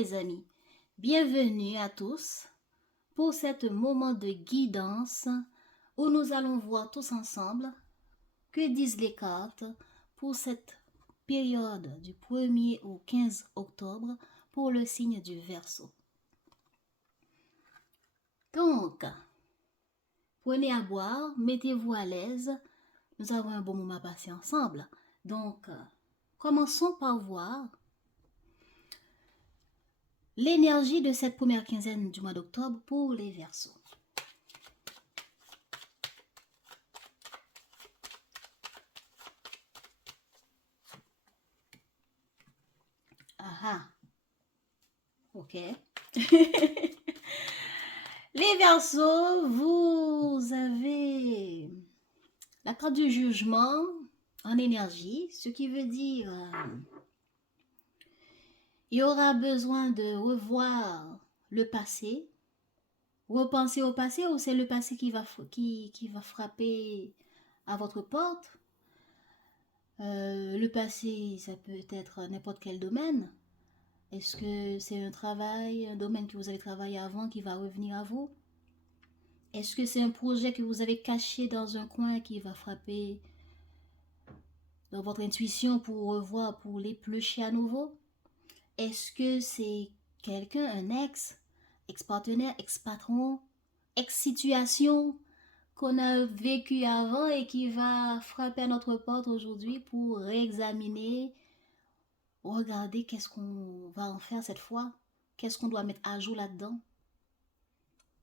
les amis, bienvenue à tous pour cet moment de guidance où nous allons voir tous ensemble que disent les cartes pour cette période du 1er au 15 octobre pour le signe du Verseau. Donc, prenez à boire, mettez-vous à l'aise, nous avons un bon moment à passer ensemble. Donc, commençons par voir l'énergie de cette première quinzaine du mois d'octobre pour les Verseaux. Ah, ok. Les Verseaux, vous avez la carte du jugement en énergie, ce qui veut dire il y aura besoin de revoir le passé, repenser au passé, ou c'est le passé qui va frapper à votre porte. Le passé, ça peut être n'importe quel domaine. Est-ce que c'est un travail, un domaine que vous avez travaillé avant qui va revenir à vous? Est-ce que c'est un projet que vous avez caché dans un coin qui va frapper dans votre intuition pour revoir, pour l'éplucher à nouveau? Est-ce que c'est quelqu'un, un ex-partenaire, ex-patron, ex-situation qu'on a vécu avant et qui va frapper à notre porte aujourd'hui pour réexaminer, regarder qu'est-ce qu'on va en faire cette fois, qu'est-ce qu'on doit mettre à jour là-dedans?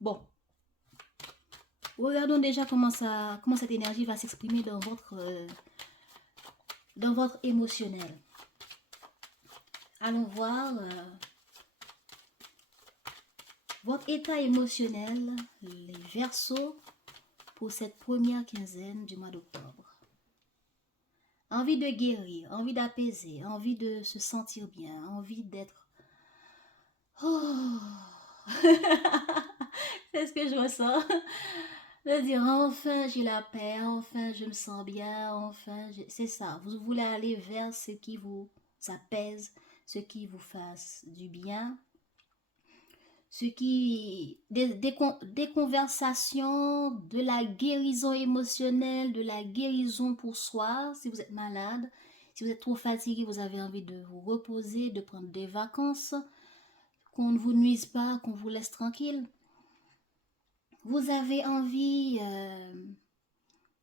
Bon, regardons déjà comment cette énergie va s'exprimer dans votre émotionnel. Allons voir votre état émotionnel, les Verseaux, pour cette première quinzaine du mois d'octobre. Envie de guérir, envie d'apaiser, envie de se sentir bien, envie d'être... Oh. C'est ce que je ressens. De dire enfin j'ai la paix, enfin je me sens bien, enfin c'est ça. Vous voulez aller vers ce qui vous apaise, ce qui vous fasse du bien, ce qui des conversations, de la guérison émotionnelle, de la guérison pour soi. Si vous êtes malade, si vous êtes trop fatigué, vous avez envie de vous reposer, de prendre des vacances, qu'on ne vous nuise pas, qu'on vous laisse tranquille. Vous avez envie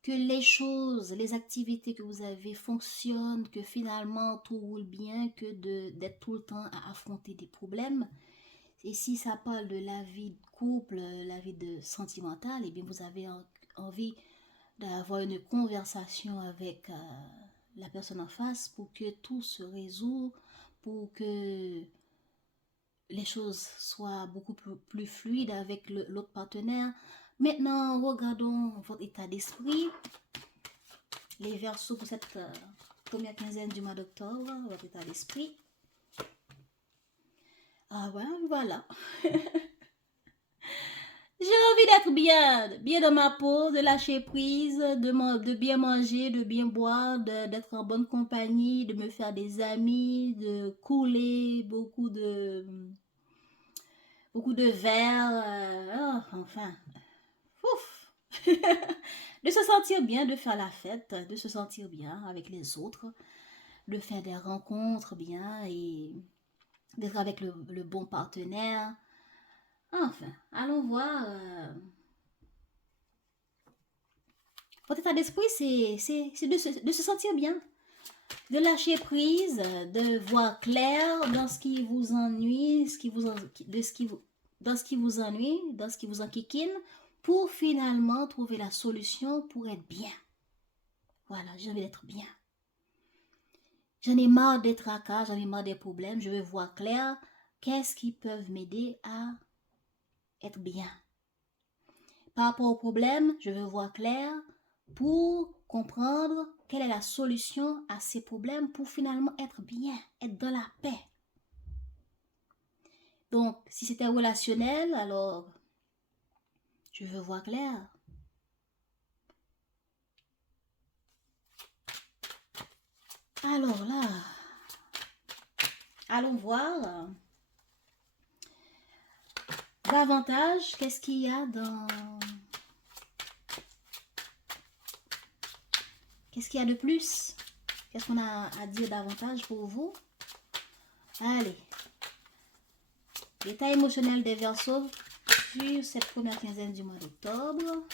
que les choses, les activités que vous avez fonctionnent, que finalement tout roule bien, que d'être tout le temps à affronter des problèmes. Et si ça parle de la vie de couple, la vie de sentimentale, eh bien vous avez envie d'avoir une conversation avec la personne en face pour que tout se résout, pour que les choses soient beaucoup plus fluides avec l'autre partenaire. Maintenant, regardons votre état d'esprit. Les Verseaux pour cette première quinzaine du mois d'octobre, votre état d'esprit. Ah ouais, voilà. J'ai envie d'être bien dans ma peau, de lâcher prise, de bien manger, de bien boire, d'être en bonne compagnie, de me faire des amis, de couler beaucoup de verre, enfin, ouf. De se sentir bien, de faire la fête, de se sentir bien avec les autres, de faire des rencontres bien et d'être avec le bon partenaire. Enfin, allons voir. Votre état d'esprit, c'est de se sentir bien, de lâcher prise, de voir clair dans ce qui vous ennuie, dans ce qui vous ennuie, dans ce qui vous enquiquine, pour finalement trouver la solution pour être bien. Voilà, j'ai envie d'être bien. J'en ai marre des tracas, j'en ai marre des problèmes, je veux voir clair. Qu'est-ce qui peut m'aider à être bien? Par rapport aux problèmes, je veux voir clair pour comprendre quelle est la solution à ces problèmes pour finalement être bien, être dans la paix. Donc, si c'était relationnel, alors je veux voir clair. Alors là, allons voir Davantage, qu'est-ce qu'il y a dans... Qu'est-ce qu'il y a de plus? Qu'est-ce qu'on a à dire davantage pour vous? Allez. L'état émotionnel des Verseaux sur cette première quinzaine du mois d'octobre.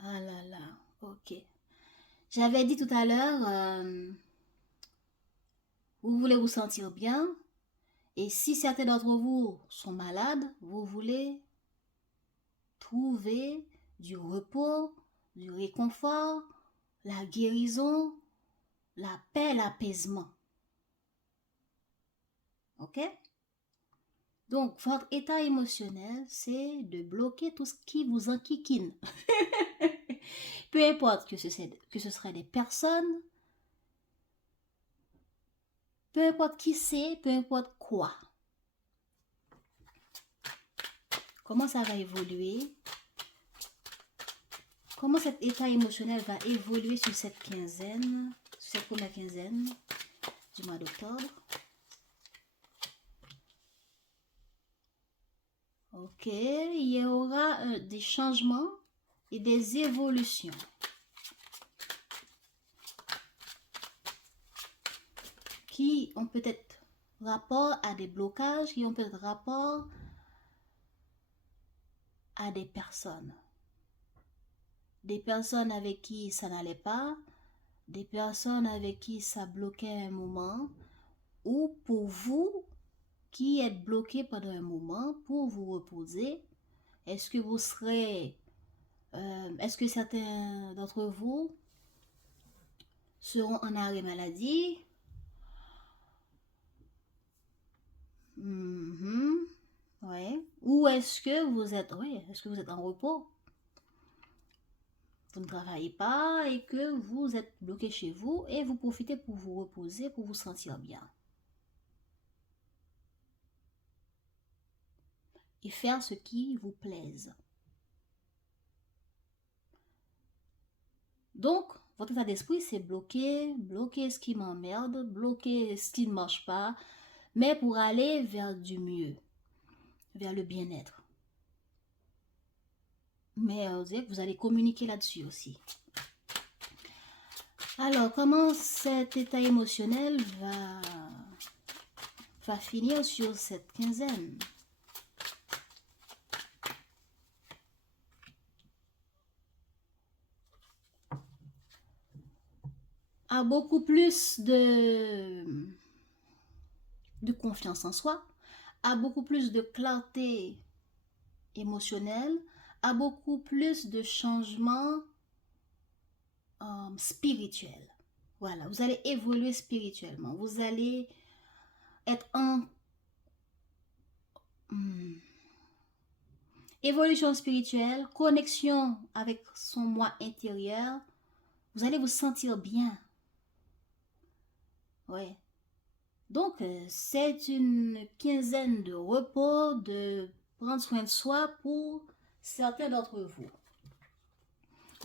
Ah là là, ok. J'avais dit tout à l'heure, vous voulez vous sentir bien. Et si certains d'entre vous sont malades, vous voulez trouver du repos, du réconfort, la guérison, la paix, l'apaisement. Ok? Donc, votre état émotionnel, c'est de bloquer tout ce qui vous enquiquine. Peu importe que ce serait des personnes, peu importe qui c'est, peu importe quoi. Comment ça va évoluer? Comment cet état émotionnel va évoluer sur cette quinzaine, sur cette première quinzaine du mois d'octobre? Ok, il y aura des changements et des évolutions. Qui ont peut-être rapport à des blocages, qui ont peut-être rapport à des personnes. Des personnes avec qui ça n'allait pas, des personnes avec qui ça bloquait un moment, ou pour vous qui êtes bloqué pendant un moment pour vous reposer. Est-ce que vous serez, est-ce que certains d'entre vous seront en arrêt maladie? Ouais. Ou est-ce que vous êtes, est-ce que vous êtes en repos? Vous ne travaillez pas et que vous êtes bloqué chez vous et vous profitez pour vous reposer, pour vous sentir bien. Et faire ce qui vous plaise. Donc, votre état d'esprit, c'est bloquer ce qui m'emmerde, bloquer ce qui ne marche pas, mais pour aller vers du mieux, vers le bien-être. Mais vous allez communiquer là-dessus aussi. Alors, comment cet état émotionnel va finir sur cette quinzaine? A beaucoup plus de confiance en soi, a beaucoup plus de clarté émotionnelle, a beaucoup plus de changements spirituels. Voilà, vous allez évoluer spirituellement. Vous allez être en évolution spirituelle, connexion avec son moi intérieur. Vous allez vous sentir bien. Ouais. Donc, c'est une quinzaine de repos, de prendre soin de soi pour certains d'entre vous.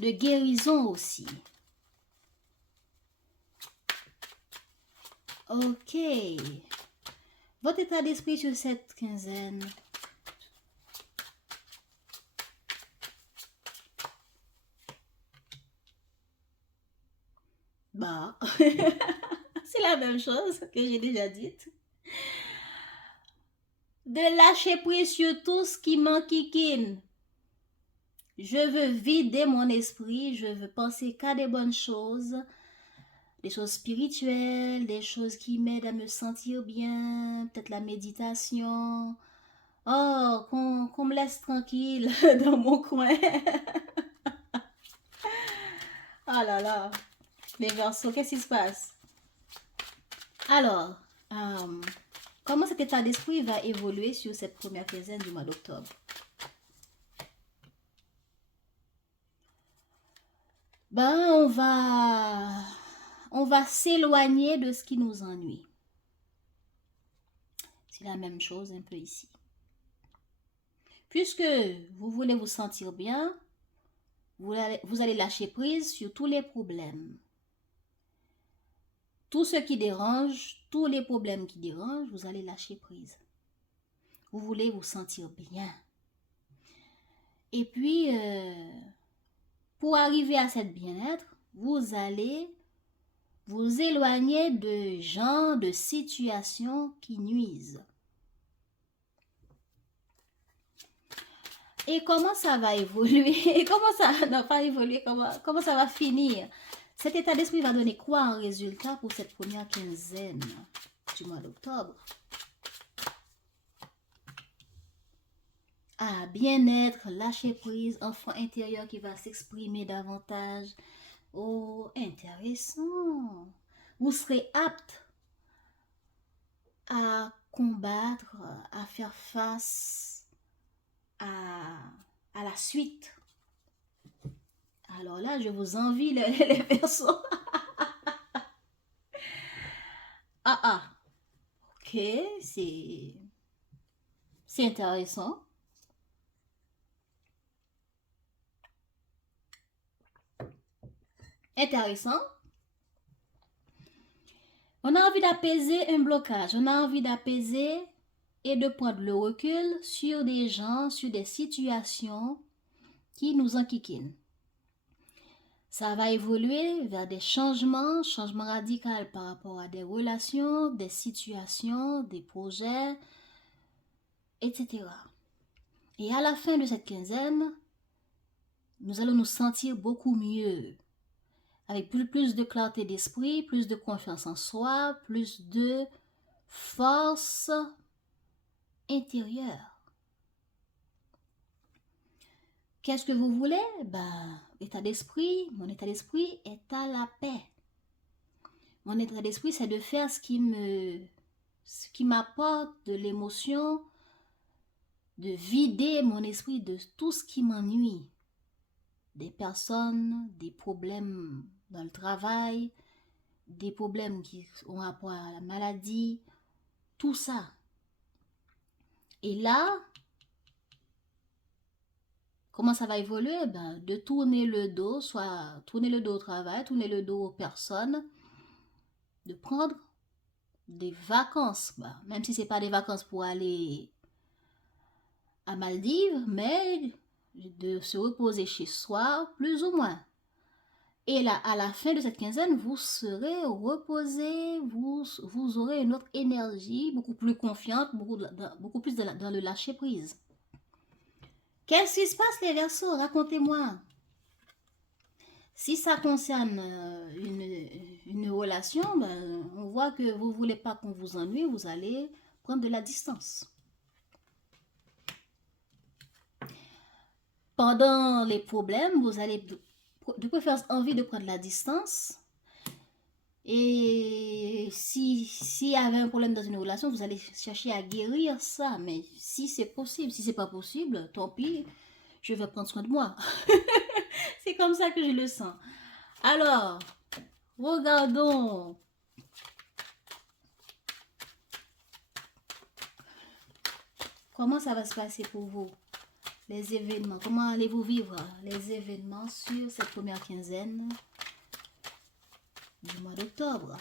De guérison aussi. Ok. Votre état d'esprit sur cette quinzaine. Bah, c'est la même chose que j'ai déjà dite. De lâcher prise sur tout ce qui m'enquiquine. Je veux vider mon esprit, je veux penser qu'à des bonnes choses, des choses spirituelles, des choses qui m'aident à me sentir bien, peut-être la méditation. Oh, qu'on me laisse tranquille dans mon coin. Oh là là, les Verseaux, qu'est-ce qui se passe? Alors, comment cet état d'esprit va évoluer sur cette première quinzaine du mois d'octobre? Ben, on va s'éloigner de ce qui nous ennuie. C'est la même chose un peu ici. Puisque vous voulez vous sentir bien, vous allez lâcher prise sur tous les problèmes. Tout ce qui dérange, tous les problèmes qui dérangent, vous allez lâcher prise. Vous voulez vous sentir bien. Et puis, pour arriver à cette bien-être, vous allez vous éloigner de gens, de situations qui nuisent. Et comment ça va évoluer? Comment ça n'a pas évolué? Comment ça va finir? Cet état d'esprit va donner quoi en résultat pour cette première quinzaine du mois d'octobre? Ah, bien-être, lâcher prise, enfant intérieur qui va s'exprimer davantage. Oh, intéressant. Vous serez apte à combattre, à faire face à la suite. Alors là, je vous envie les Verseaux. Ok, c'est intéressant. Intéressant. On a envie d'apaiser un blocage, on a envie d'apaiser et de prendre le recul sur des gens, sur des situations qui nous enquiquinent. Ça va évoluer vers des changements radicaux par rapport à des relations, des situations, des projets, etc. Et à la fin de cette quinzaine, nous allons nous sentir beaucoup mieux, avec plus de clarté d'esprit, plus de confiance en soi, plus de force intérieure. Qu'est-ce que vous voulez? État d'esprit, mon état d'esprit est à la paix. Mon état d'esprit, c'est de faire ce qui m'apporte de l'émotion, de vider mon esprit de tout ce qui m'ennuie. Des personnes, des problèmes dans le travail, des problèmes qui ont rapport à la maladie, tout ça. Et là, comment ça va évoluer? De tourner le dos, soit tourner le dos au travail, tourner le dos aux personnes, de prendre des vacances, même si ce n'est pas des vacances pour aller à Maldives, mais de se reposer chez soi, plus ou moins. Et là, à la fin de cette quinzaine, vous serez reposé, vous aurez une autre énergie, beaucoup plus confiante, beaucoup plus dans le lâcher-prise. Qu'est-ce qui se passe, les Verseaux? Racontez-moi. Si ça concerne une relation, on voit que vous ne voulez pas qu'on vous ennuie, vous allez prendre de la distance. Pendant les problèmes, vous allez de préférence envie de prendre la distance. Et s'il y avait un problème dans une relation, vous allez chercher à guérir ça. Mais si c'est possible, si c'est pas possible, tant pis, je vais prendre soin de moi. C'est comme ça que je le sens. Alors, regardons. Comment ça va se passer pour vous? Les événements, comment allez-vous vivre les événements sur cette première quinzaine du mois d'octobre?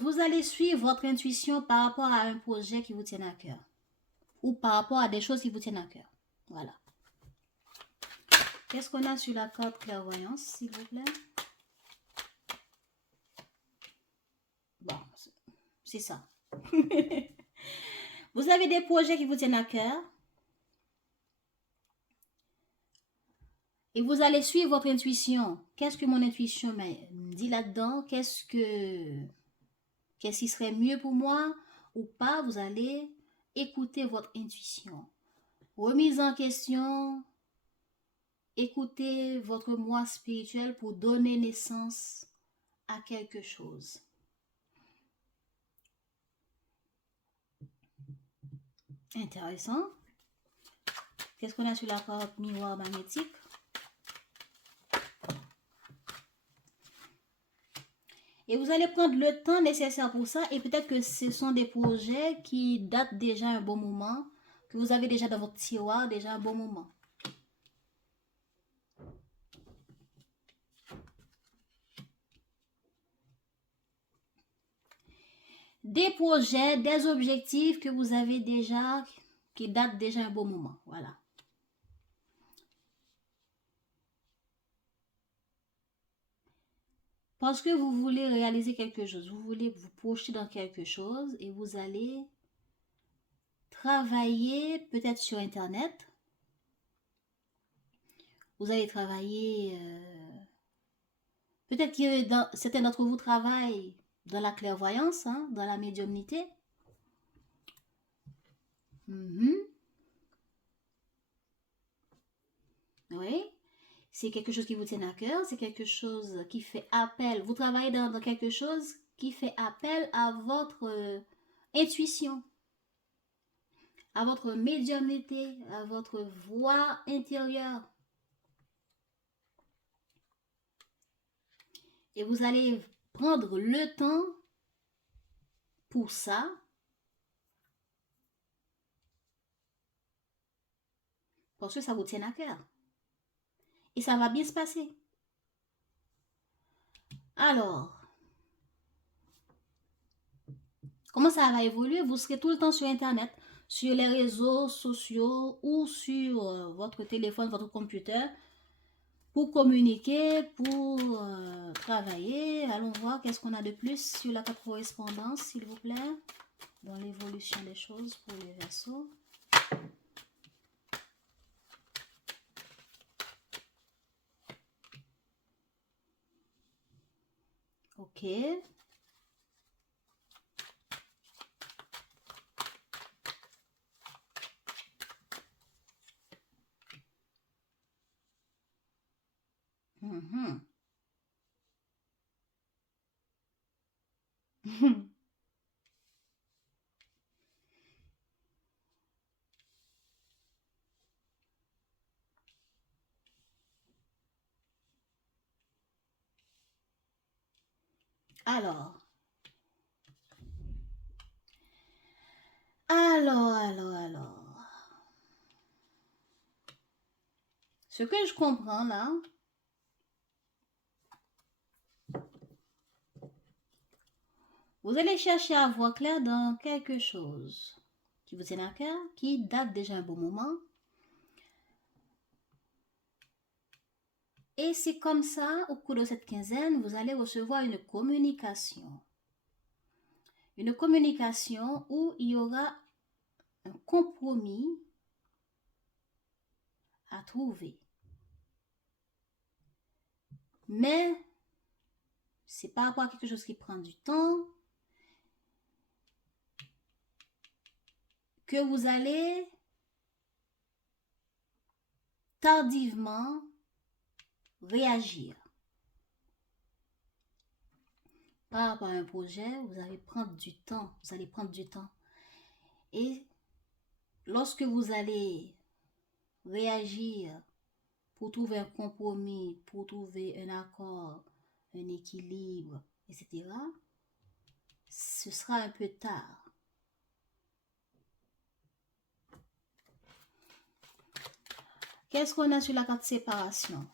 Vous allez suivre votre intuition par rapport à un projet qui vous tient à cœur. Ou par rapport à des choses qui vous tiennent à cœur. Voilà. Qu'est-ce qu'on a sur la carte clairvoyance, s'il vous plaît? Bon, c'est ça. Vous avez des projets qui vous tiennent à cœur. Et vous allez suivre votre intuition. Qu'est-ce que mon intuition me dit là-dedans? Qu'est-ce qui serait mieux pour moi ou pas? Vous allez écouter votre intuition. Remise en question, écoutez votre moi spirituel pour donner naissance à quelque chose. Intéressant. Qu'est-ce qu'on a sur la carte miroir magnétique? Et vous allez prendre le temps nécessaire pour ça. Et peut-être que ce sont des projets qui datent déjà un bon moment, que vous avez déjà dans votre tiroir déjà un bon moment. Des projets, des objectifs que vous avez déjà, qui datent déjà un bon moment. Voilà. Parce que vous voulez réaliser quelque chose, vous voulez vous projeter dans quelque chose et vous allez travailler peut-être sur Internet. Vous allez travailler, peut-être que certains d'entre vous travaillent dans la clairvoyance, hein, dans la médiumnité. Oui, c'est quelque chose qui vous tient à cœur, c'est quelque chose qui fait appel. Vous travaillez dans quelque chose qui fait appel à votre intuition, à votre médiumnité, à votre voix intérieure. Et vous allez prendre le temps pour ça. Parce que ça vous tient à cœur. Et ça va bien se passer. Alors, comment ça va évoluer? Vous serez tout le temps sur Internet, sur les réseaux sociaux ou sur votre téléphone, votre computer, pour communiquer, pour travailler. Allons voir qu'est-ce qu'on a de plus sur la carte correspondance, s'il vous plaît, dans l'évolution des choses pour les Verseaux. Ok. Mhm. Alors, alors. Ce que je comprends là, vous allez chercher à voir clair dans quelque chose qui vous tient à cœur, qui date déjà un bon moment. Et c'est comme ça, au cours de cette quinzaine, vous allez recevoir une communication. Une communication où il y aura un compromis à trouver. Mais c'est par rapport à quelque chose qui prend du temps que vous allez tardivement réagir. Par rapport à un projet, vous allez prendre du temps. Vous allez prendre du temps. Et lorsque vous allez réagir pour trouver un compromis, pour trouver un accord, un équilibre, etc., ce sera un peu tard. Qu'est-ce qu'on a sur la carte séparation?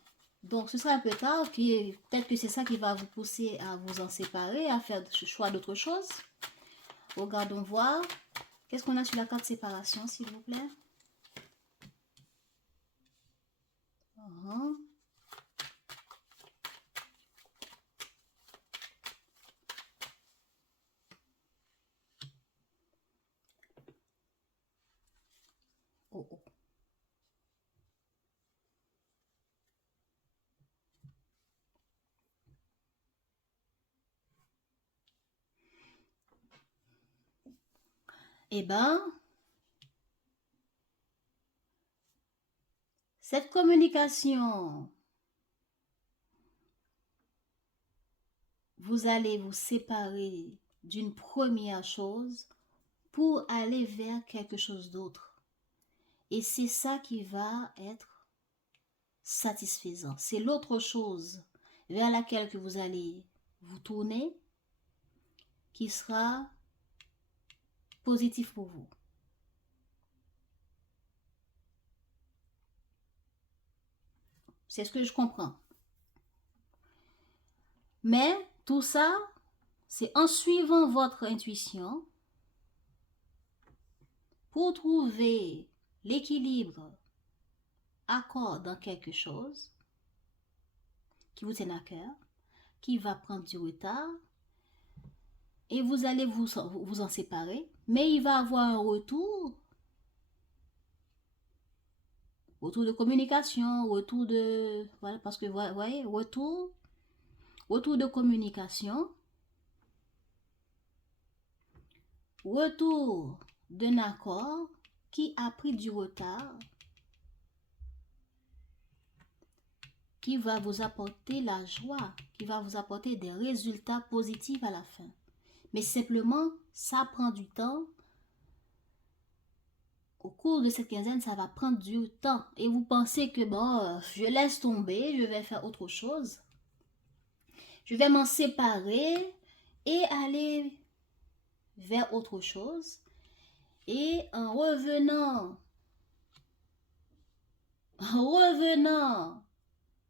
Donc, ce sera un peu tard, puis peut-être que c'est ça qui va vous pousser à vous en séparer, à faire ce choix d'autre chose. Regardons voir. Qu'est-ce qu'on a sur la carte séparation, s'il vous plaît? Oh, oh. Eh ben, Cette communication, vous allez vous séparer d'une première chose pour aller vers quelque chose d'autre. Et c'est ça qui va être satisfaisant. C'est l'autre chose vers laquelle que vous allez vous tourner qui sera positif pour vous. C'est ce que je comprends. Mais tout ça, c'est en suivant votre intuition pour trouver l'équilibre, accord dans quelque chose qui vous tient à cœur, qui va prendre du retard, et vous allez vous en séparer, mais il va avoir un retour de communication, retour de... Voilà, parce que, vous voyez, retour de communication, retour d'un accord qui a pris du retard, qui va vous apporter la joie, qui va vous apporter des résultats positifs à la fin. Mais simplement, ça prend du temps. Au cours de cette quinzaine, ça va prendre du temps. Et vous pensez que, bon, je laisse tomber, je vais faire autre chose. Je vais m'en séparer et aller vers autre chose. Et en revenant,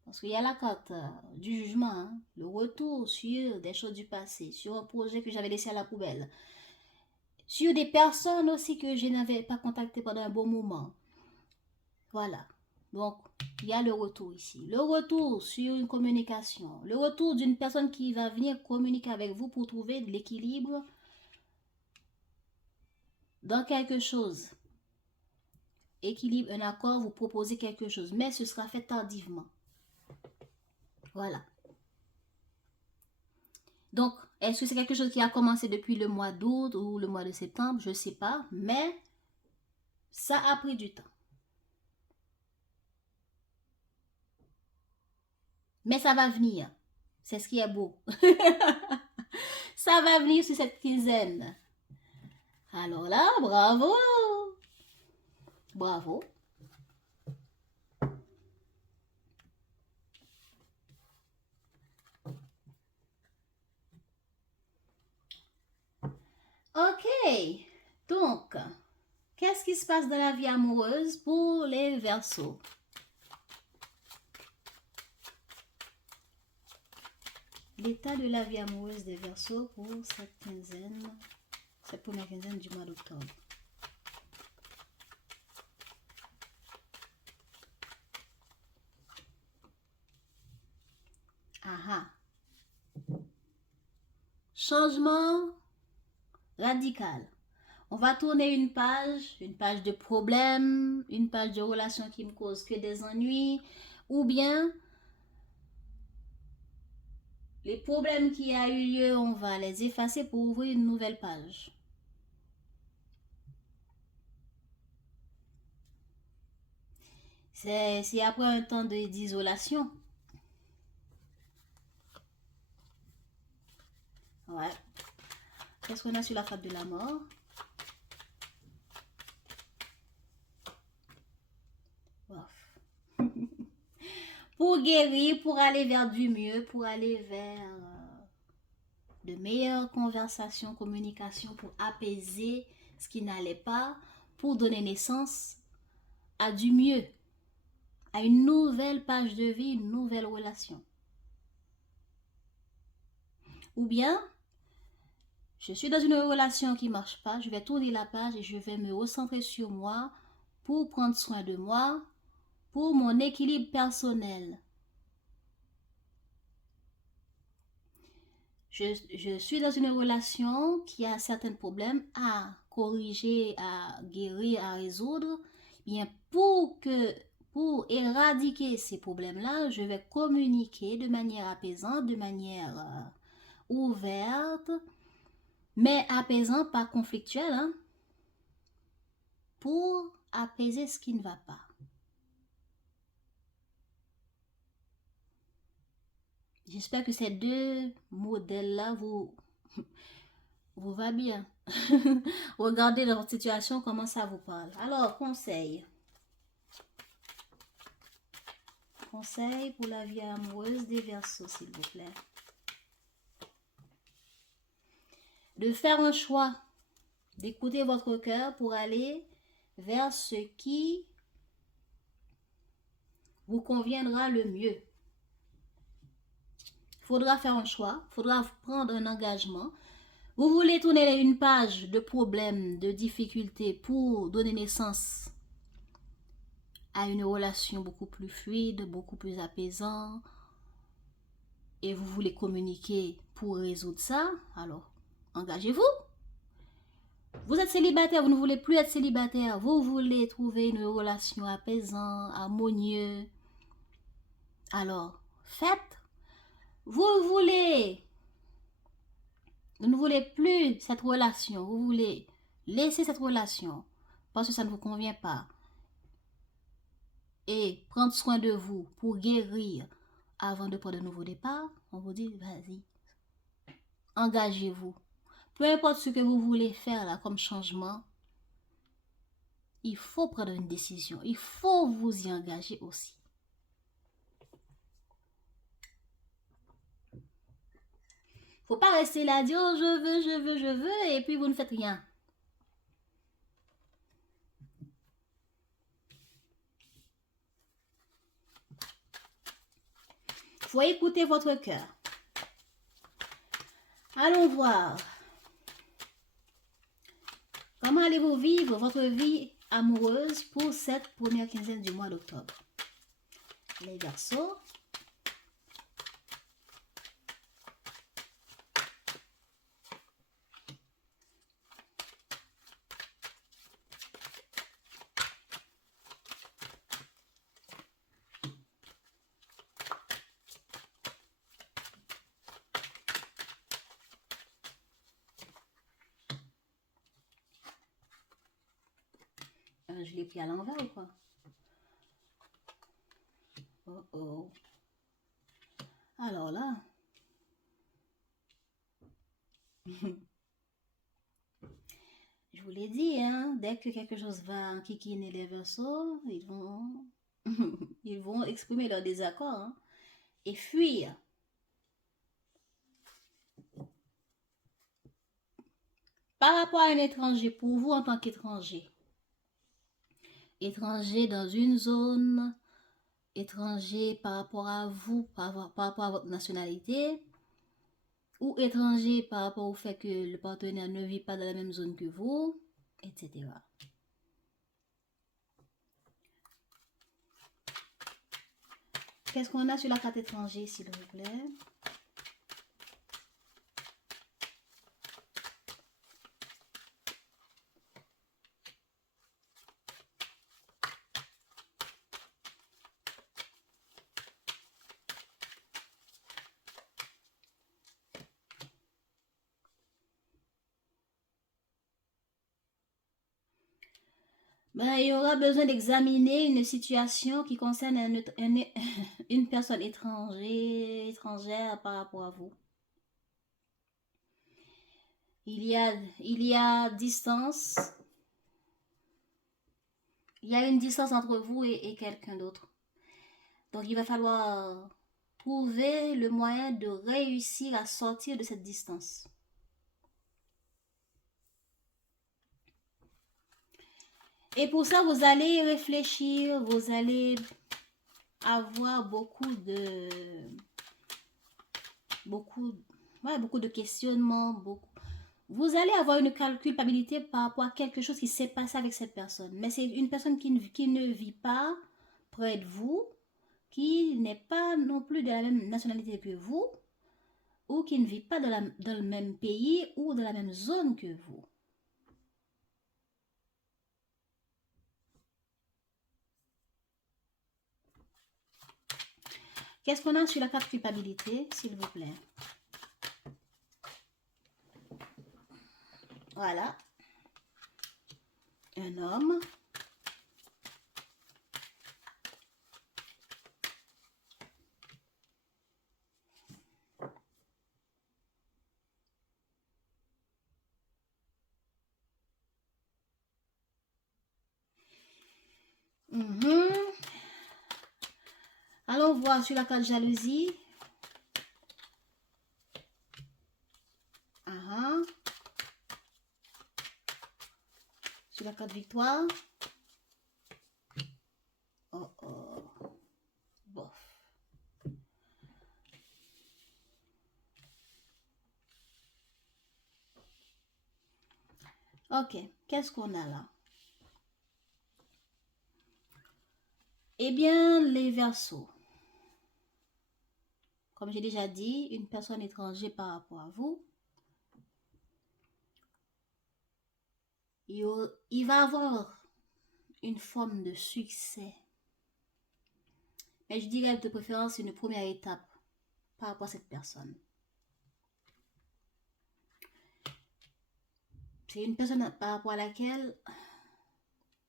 parce qu'il y a la carte du jugement, hein, le retour sur des choses du passé, sur un projet que j'avais laissé à la poubelle, sur des personnes aussi que je n'avais pas contactées pendant un bon moment. Voilà. Donc, il y a le retour ici. Le retour sur une communication. Le retour d'une personne qui va venir communiquer avec vous pour trouver de l'équilibre dans quelque chose. Équilibre, un accord, vous proposez quelque chose, mais ce sera fait tardivement. Voilà. Donc, est-ce que c'est quelque chose qui a commencé depuis le mois d'août ou le mois de septembre? Je ne sais pas, mais ça a pris du temps. Mais ça va venir. C'est ce qui est beau. Ça va venir sur cette quinzaine. Alors là, bravo. Bravo. Ok. Donc, qu'est-ce qui se passe dans la vie amoureuse pour les Verseaux? L'état de la vie amoureuse des Verseaux pour cette quinzaine, cette première quinzaine du mois d'octobre. Aha. Changement radical. On va tourner une page de problèmes, une page de relations qui me cause que des ennuis, ou bien les problèmes qui a eu lieu, on va les effacer pour ouvrir une nouvelle page. C'est après un temps d'isolation. Ouais. Qu'est-ce qu'on a sur la fable de la mort? Pour guérir, pour aller vers du mieux, pour aller vers de meilleures conversations, communications, pour apaiser ce qui n'allait pas, pour donner naissance à du mieux, à une nouvelle page de vie, une nouvelle relation. Ou bien, je suis dans une relation qui ne marche pas, je vais tourner la page et je vais me recentrer sur moi pour prendre soin de moi, pour mon équilibre personnel. Je suis dans une relation qui a certains problèmes à corriger, à guérir, à résoudre. Bien, pour éradiquer ces problèmes-là, je vais communiquer de manière apaisante, de manière ouverte, mais apaisante, pas conflictuelle, hein, pour apaiser ce qui ne va pas. J'espère que ces deux modèles-là vous va bien. Regardez dans votre situation comment ça vous parle. Alors, conseil. Conseil pour la vie amoureuse des Verseaux, s'il vous plaît. De faire un choix, d'écouter votre cœur pour aller vers ce qui vous conviendra le mieux. Il faudra faire un choix, il faudra prendre un engagement. Vous voulez tourner une page de problèmes, de difficultés pour donner naissance à une relation beaucoup plus fluide, beaucoup plus apaisante, et vous voulez communiquer pour résoudre ça, alors engagez-vous. Vous êtes célibataire, vous ne voulez plus être célibataire, vous voulez trouver une relation apaisante, harmonieuse, alors faites. Vous ne voulez plus cette relation, vous voulez laisser cette relation parce que ça ne vous convient pas et prendre soin de vous pour guérir avant de prendre de nouveaux départs, on vous dit vas-y, engagez-vous. Peu importe ce que vous voulez faire là comme changement, il faut prendre une décision, il faut vous y engager aussi. Faut pas rester là, dire oh, je veux, et puis vous ne faites rien. Faut écouter votre cœur. Allons voir. Comment allez-vous vivre votre vie amoureuse pour cette première quinzaine du mois d'octobre? Les Verseaux. Je l'ai pris à l'envers ou quoi? Oh oh. Alors là. Je vous l'ai dit, hein, dès que quelque chose va enquiquiner les Verseaux, ils vont exprimer leur désaccord hein, et fuir. Par rapport à un étranger, pour vous en tant qu'étranger, étranger dans une zone, étranger par rapport à vous, par rapport à votre nationalité, ou étranger par rapport au fait que le partenaire ne vit pas dans la même zone que vous, etc. Qu'est-ce qu'on a sur la carte étranger, s'il vous plaît? Ben, il y aura besoin d'examiner une situation qui concerne une personne étrangère par rapport à vous. Il y a distance. Il y a une distance entre vous et quelqu'un d'autre. Donc, il va falloir trouver le moyen de réussir à sortir de cette distance. Et pour ça, vous allez réfléchir, vous allez avoir beaucoup de questionnements, vous allez avoir une culpabilité par rapport à quelque chose qui s'est passé avec cette personne. Mais c'est une personne qui ne vit pas près de vous, qui n'est pas non plus de la même nationalité que vous, ou qui ne vit pas dans le même pays ou dans la même zone que vous. Qu'est-ce qu'on a sur la carte culpabilité, s'il vous plaît? Voilà. Un homme. Allons voir sur la carte jalousie. Sur la carte victoire. Oh oh. Bof. Ok, qu'est-ce qu'on a là? Eh bien, les Verseaux. Comme j'ai déjà dit, une personne étrangère par rapport à vous. Il va avoir une forme de succès. Mais je dirais de préférence une première étape par rapport à cette personne. C'est une personne par rapport à laquelle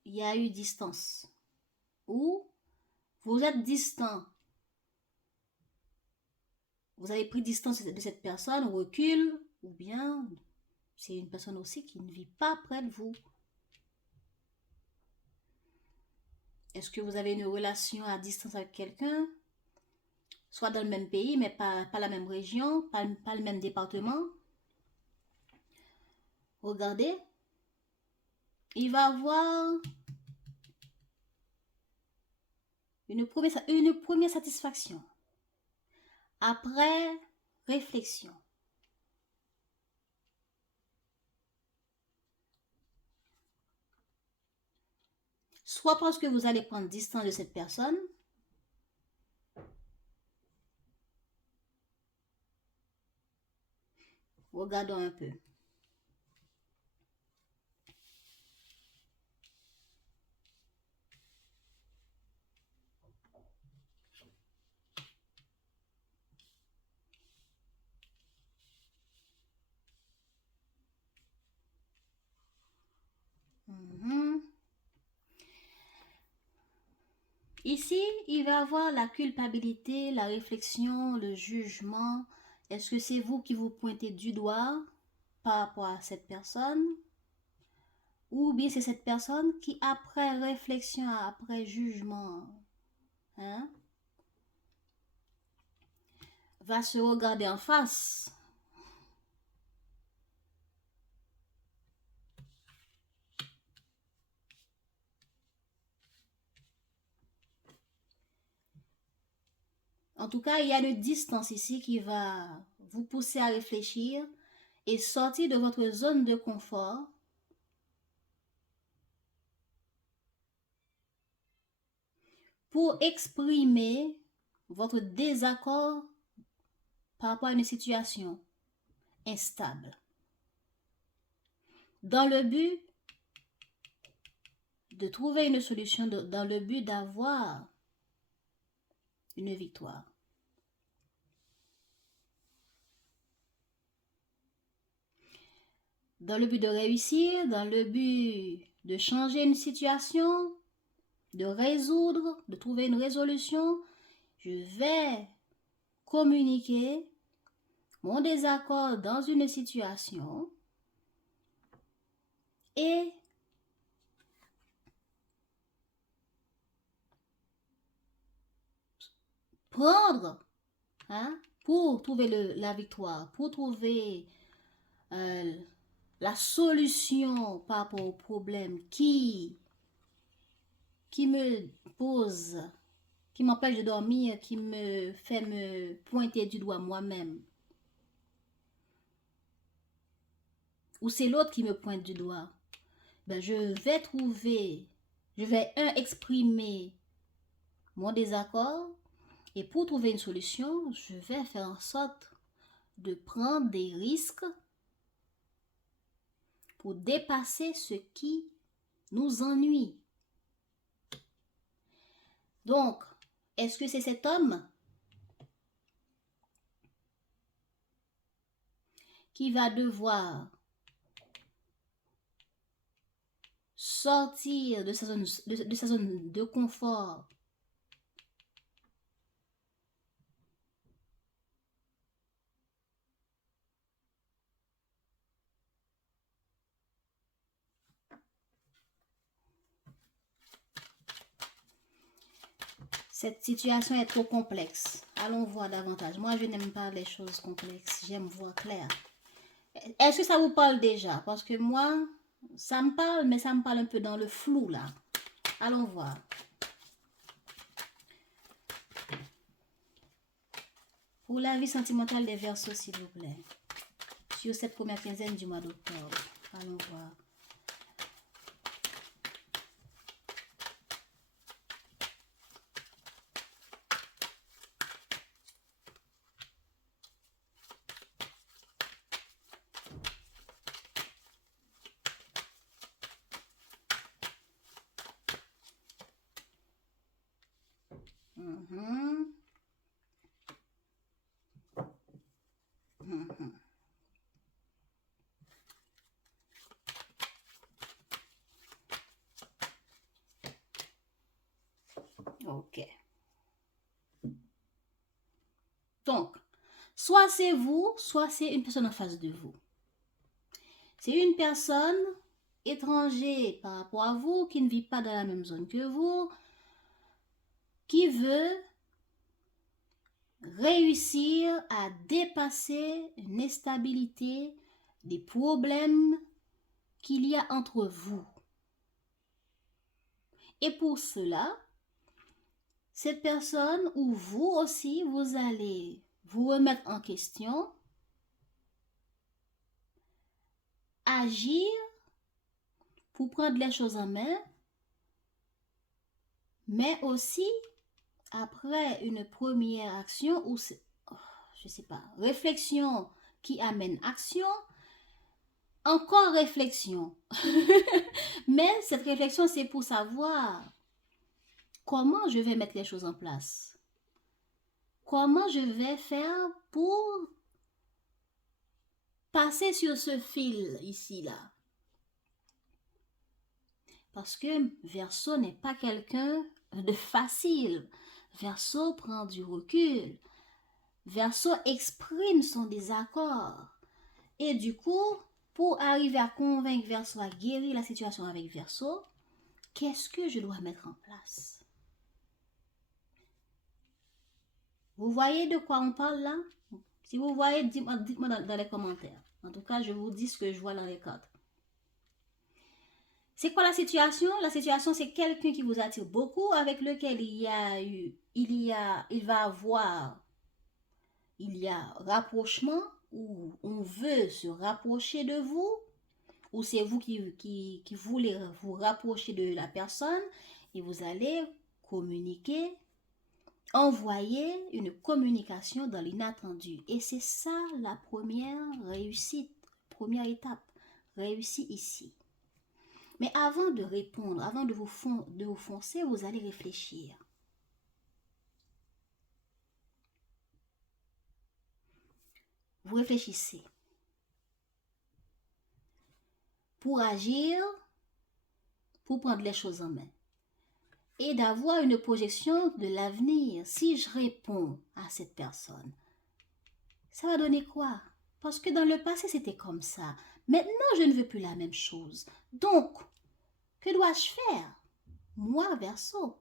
il y a eu distance. Ou vous êtes distant. Vous avez pris distance de cette personne, recul, ou bien c'est une personne aussi qui ne vit pas près de vous. Est-ce que vous avez une relation à distance avec quelqu'un? Soit dans le même pays, mais pas la même région, pas le même département. Regardez. Il va avoir une première satisfaction. Après réflexion. Soit parce que vous allez prendre distance de cette personne. Regardons un peu. Ici, il va avoir la culpabilité, la réflexion, le jugement. Est-ce que c'est vous qui vous pointez du doigt par rapport à cette personne? Ou bien c'est cette personne qui, après réflexion, après jugement, va se regarder en face. En tout cas, il y a une distance ici qui va vous pousser à réfléchir et sortir de votre zone de confort pour exprimer votre désaccord par rapport à une situation instable. Dans le but de trouver une solution, dans le but d'avoir une victoire. Dans le but de réussir, dans le but de changer une situation, de résoudre, de trouver une résolution, je vais communiquer mon désaccord dans une situation et prendre pour trouver la victoire, pour trouver la solution par rapport au problème qui me pose, qui m'empêche de dormir, qui me fait me pointer du doigt moi-même. Ou c'est l'autre qui me pointe du doigt. Ben, je vais exprimer mon désaccord et pour trouver une solution, je vais faire en sorte de prendre des risques pour dépasser ce qui nous ennuie. Donc, est-ce que c'est cet homme qui va devoir sortir de sa zone de confort Cette situation est trop complexe. Allons voir davantage. Moi, je n'aime pas les choses complexes. J'aime voir clair. Est-ce que ça vous parle déjà? Parce que moi, ça me parle, mais ça me parle un peu dans le flou, là. Allons voir. Pour la vie sentimentale des Verseaux, s'il vous plaît. Sur cette première quinzaine du mois d'octobre. Allons voir. Ok. Donc, soit c'est vous, soit c'est une personne en face de vous. C'est une personne étrangère par rapport à vous, qui ne vit pas dans la même zone que vous, qui veut réussir à dépasser une instabilité, des problèmes qu'il y a entre vous. Et pour cela, cette personne ou vous aussi, vous allez vous remettre en question, agir pour prendre les choses en main, mais aussi après une première action ou je sais pas, réflexion qui amène action, encore réflexion. Mais cette réflexion, c'est pour savoir comment je vais mettre les choses en place. Comment je vais faire pour passer sur ce fil ici, là. Parce que Verseau n'est pas quelqu'un de facile. Verseau prend du recul. Verseau exprime son désaccord. Et du coup, pour arriver à convaincre Verseau, à guérir la situation avec Verseau, qu'est-ce que je dois mettre en place? Vous voyez de quoi on parle là? Si vous voyez, dites-moi dans les commentaires. En tout cas, je vous dis ce que je vois dans les cartes. C'est quoi la situation? La situation, c'est quelqu'un qui vous attire beaucoup, avec lequel il y a rapprochement, ou on veut se rapprocher de vous, ou c'est vous qui voulez vous rapprocher de la personne, et vous allez communiquer, envoyer une communication dans l'inattendu. Et c'est ça la première réussite, première étape, réussie ici. Mais avant de répondre, avant de vous foncer, vous allez réfléchir. Vous réfléchissez. Pour agir, pour prendre les choses en main. Et d'avoir une projection de l'avenir. Si je réponds à cette personne, ça va donner quoi? Parce que dans le passé, c'était comme ça. Maintenant, je ne veux plus la même chose. Donc, que dois-je faire? Moi, Verseau.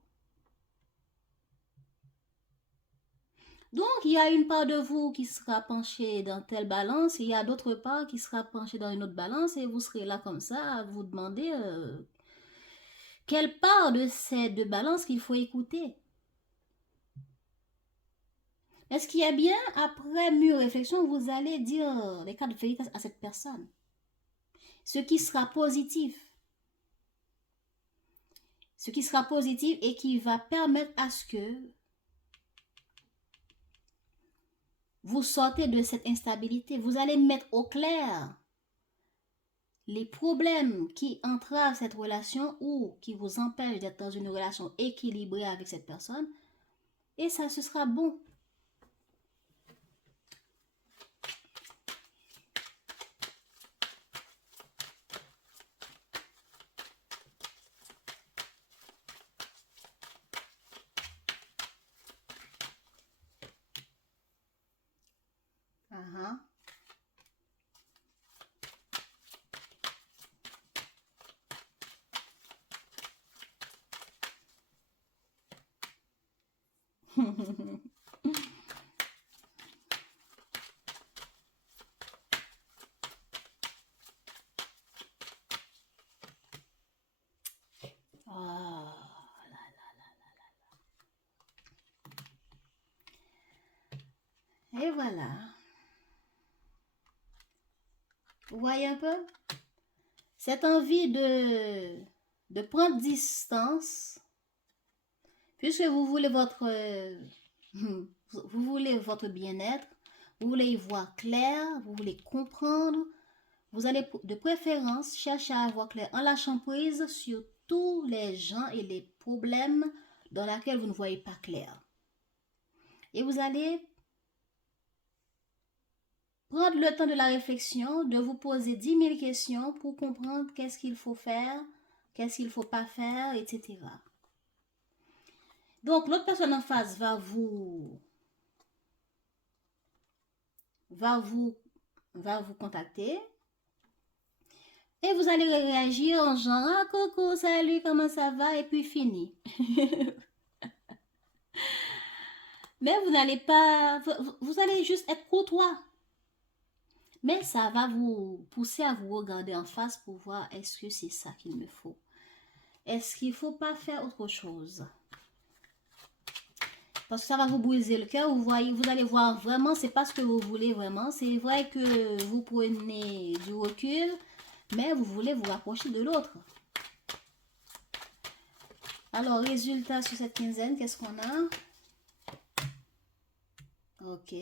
Donc, il y a une part de vous qui sera penchée dans telle balance, et il y a d'autre part qui sera penchée dans une autre balance, et vous serez là comme ça à vous demander quelle part de ces deux balances qu'il faut écouter. Est-ce qu'il y a bien, après mûre réflexion, vous allez dire les cartes de vérité à cette personne? Ce qui sera positif. Ce qui sera positif et qui va permettre à ce que vous sortez de cette instabilité. Vous allez mettre au clair les problèmes qui entravent cette relation ou qui vous empêchent d'être dans une relation équilibrée avec cette personne. Et ça, ce sera bon. Oh, et voilà. Vous voyez un peu? Cette envie de prendre distance, puisque vous voulez vous voulez votre bien-être, vous voulez y voir clair, vous voulez comprendre, vous allez de préférence chercher à voir clair en lâchant prise sur tous les gens et les problèmes dans lesquels vous ne voyez pas clair. Et vous allez prendre le temps de la réflexion, de vous poser 10 000 questions pour comprendre qu'est-ce qu'il faut faire, qu'est-ce qu'il ne faut pas faire, etc. Donc, l'autre personne en face va vous contacter et vous allez réagir en genre « Ah, coucou, salut, comment ça va ?» et puis fini. Mais vous n'allez pas... Vous allez juste être courtois. Mais ça va vous pousser à vous regarder en face pour voir est-ce que c'est ça qu'il me faut. Est-ce qu'il ne faut pas faire autre chose? Parce que ça va vous briser le cœur. Vous allez voir vraiment, c'est pas ce que vous voulez vraiment. C'est vrai que vous prenez du recul, mais vous voulez vous rapprocher de l'autre. Alors, résultat sur cette quinzaine, qu'est-ce qu'on a? Ok.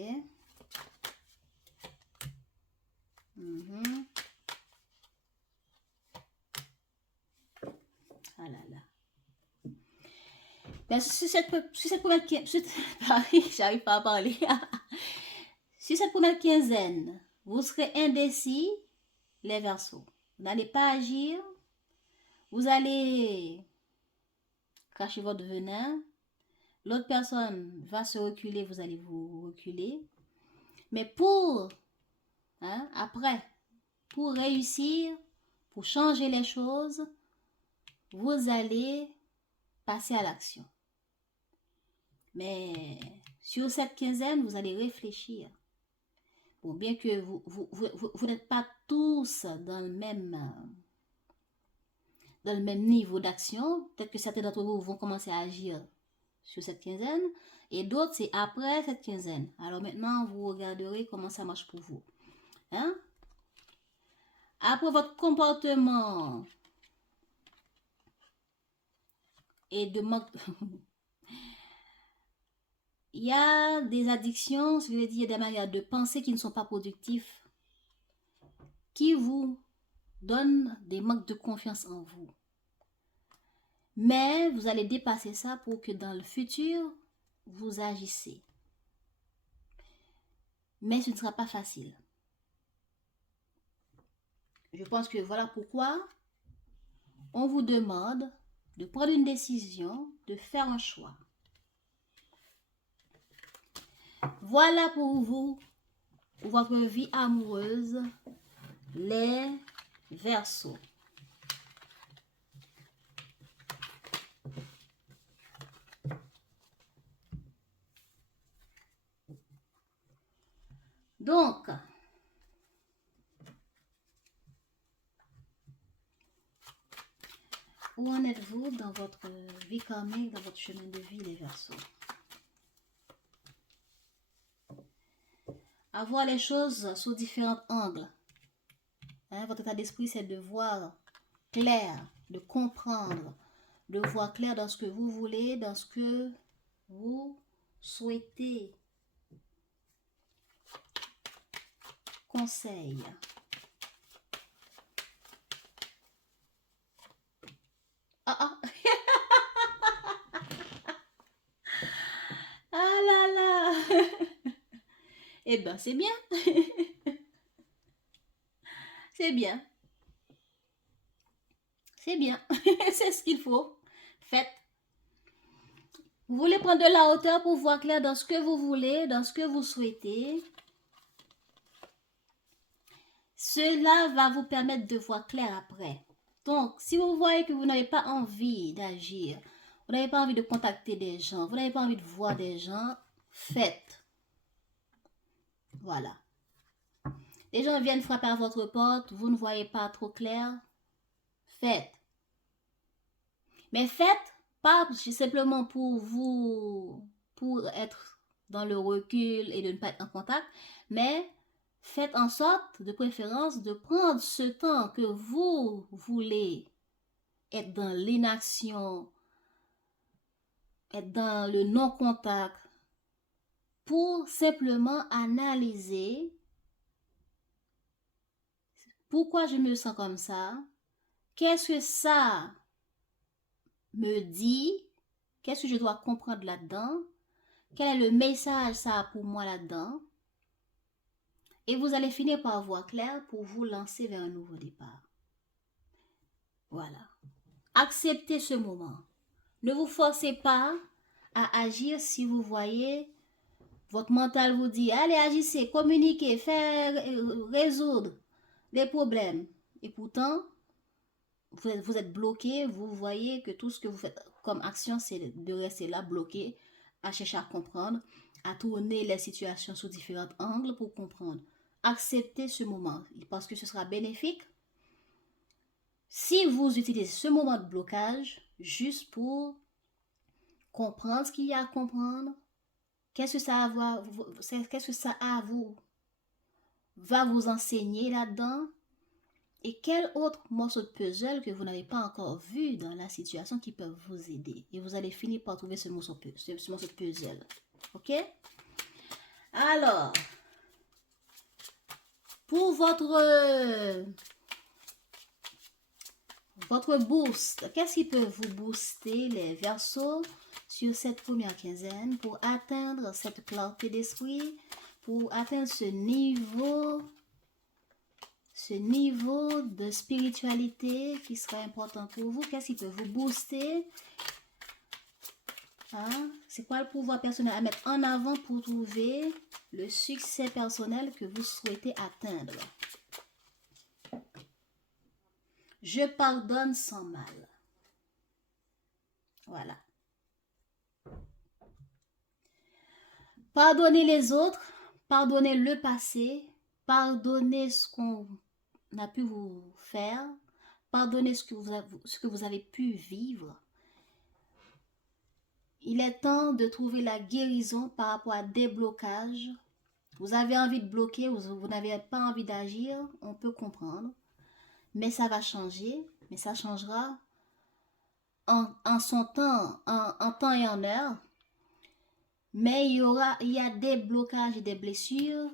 Ah là là. Ben, sur cette première quinzaine, j'arrive pas à parler. Sur cette première quinzaine, vous serez indécis, les Verseaux. Vous n'allez pas agir. Vous allez cacher votre venin. L'autre personne va se reculer, vous allez vous reculer. Mais après, pour réussir, pour changer les choses, vous allez passer à l'action. Mais sur cette quinzaine, vous allez réfléchir. Bon, bien que vous n'êtes pas tous dans le même niveau d'action, peut-être que certains d'entre vous vont commencer à agir sur cette quinzaine et d'autres c'est après cette quinzaine. Alors maintenant, vous regarderez comment ça marche pour vous. Hein? Après votre comportement et de manque... Il y a des addictions, je veux dire, des manières de penser qui ne sont pas productives, qui vous donnent des manques de confiance en vous. Mais vous allez dépasser ça pour que dans le futur, vous agissez. Mais ce ne sera pas facile. Je pense que voilà pourquoi on vous demande de prendre une décision, de faire un choix. Voilà pour vous, pour votre vie amoureuse, les Verseaux. Donc, où en êtes-vous dans votre vie karmique, dans votre chemin de vie, les Verseaux? À voir les choses sous différents angles. Hein, votre état d'esprit, c'est de voir clair, de comprendre, de voir clair dans ce que vous voulez, dans ce que vous souhaitez. Conseil. Ah là là. Eh ben, c'est bien. C'est bien. C'est bien. C'est ce qu'il faut. Faites. Vous voulez prendre de la hauteur pour voir clair dans ce que vous voulez, dans ce que vous souhaitez. Cela va vous permettre de voir clair après. Donc, si vous voyez que vous n'avez pas envie d'agir, vous n'avez pas envie de contacter des gens, vous n'avez pas envie de voir des gens, faites. Voilà. Les gens viennent frapper à votre porte, vous ne voyez pas trop clair, faites. Mais faites pas simplement pour vous, pour être dans le recul et de ne pas être en contact, mais faites en sorte, de préférence, de prendre ce temps que vous voulez être dans l'inaction, être dans le non-contact, pour simplement analyser pourquoi je me sens comme ça, qu'est-ce que ça me dit, qu'est-ce que je dois comprendre là-dedans, quel est le message ça a pour moi là-dedans, et vous allez finir par voir clair pour vous lancer vers un nouveau départ. Voilà. Acceptez ce moment. Ne vous forcez pas à agir si vous voyez votre mental vous dit allez agissez, communiquez, faire résoudre les problèmes. Et pourtant, vous êtes bloqué, vous voyez que tout ce que vous faites comme action, c'est de rester là bloqué, à chercher à comprendre, à tourner les situations sous différents angles pour comprendre. Acceptez ce moment parce que ce sera bénéfique si vous utilisez ce moment de blocage juste pour comprendre ce qu'il y a à comprendre, qu'est-ce que ça a va vous enseigner là-dedans, et quel autre morceau de puzzle que vous n'avez pas encore vu dans la situation qui peut vous aider. Et vous allez finir par trouver ce morceau de puzzle. Ok? Alors, pour votre boost, qu'est-ce qui peut vous booster les Verseaux sur cette première quinzaine pour atteindre cette clarté d'esprit, pour atteindre ce niveau de spiritualité qui sera important pour vous? Qu'est-ce qui peut vous booster? Hein? C'est quoi le pouvoir personnel à mettre en avant pour trouver le succès personnel que vous souhaitez atteindre? Je pardonne sans mal. Voilà. Pardonnez les autres, pardonnez le passé, pardonnez ce qu'on a pu vous faire, pardonnez ce que vous avez pu vivre. Il est temps de trouver la guérison par rapport à des blocages. Vous avez envie de bloquer, vous n'avez pas envie d'agir, on peut comprendre. Mais ça va changer, mais ça changera en son temps, en temps et en heure. Mais il y a des blocages et des blessures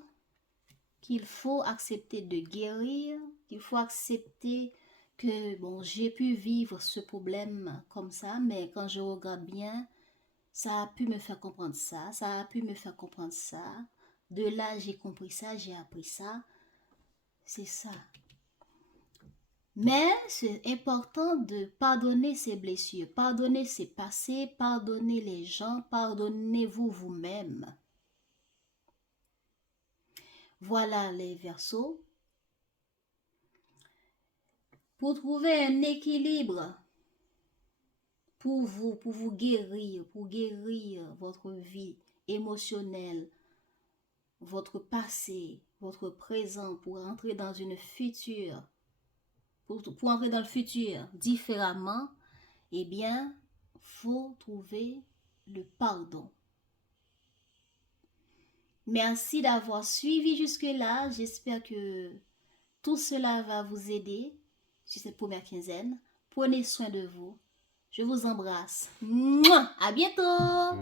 qu'il faut accepter de guérir, qu'il faut accepter que, bon, j'ai pu vivre ce problème comme ça, mais quand je regarde bien, ça a pu me faire comprendre ça, ça a pu me faire comprendre ça. De là, j'ai compris ça, j'ai appris ça. C'est ça. Mais c'est important de pardonner ses blessures, pardonner ses passés, pardonner les gens, pardonnez-vous vous-même. Voilà les Verseaux. Pour trouver un équilibre pour vous guérir, pour guérir votre vie émotionnelle, votre passé, votre présent, pour entrer dans une future, pour entrer dans le futur différemment, eh bien, faut trouver le pardon. Merci d'avoir suivi jusque-là. J'espère que tout cela va vous aider sur cette première quinzaine. Prenez soin de vous. Je vous embrasse. Mouah! À bientôt!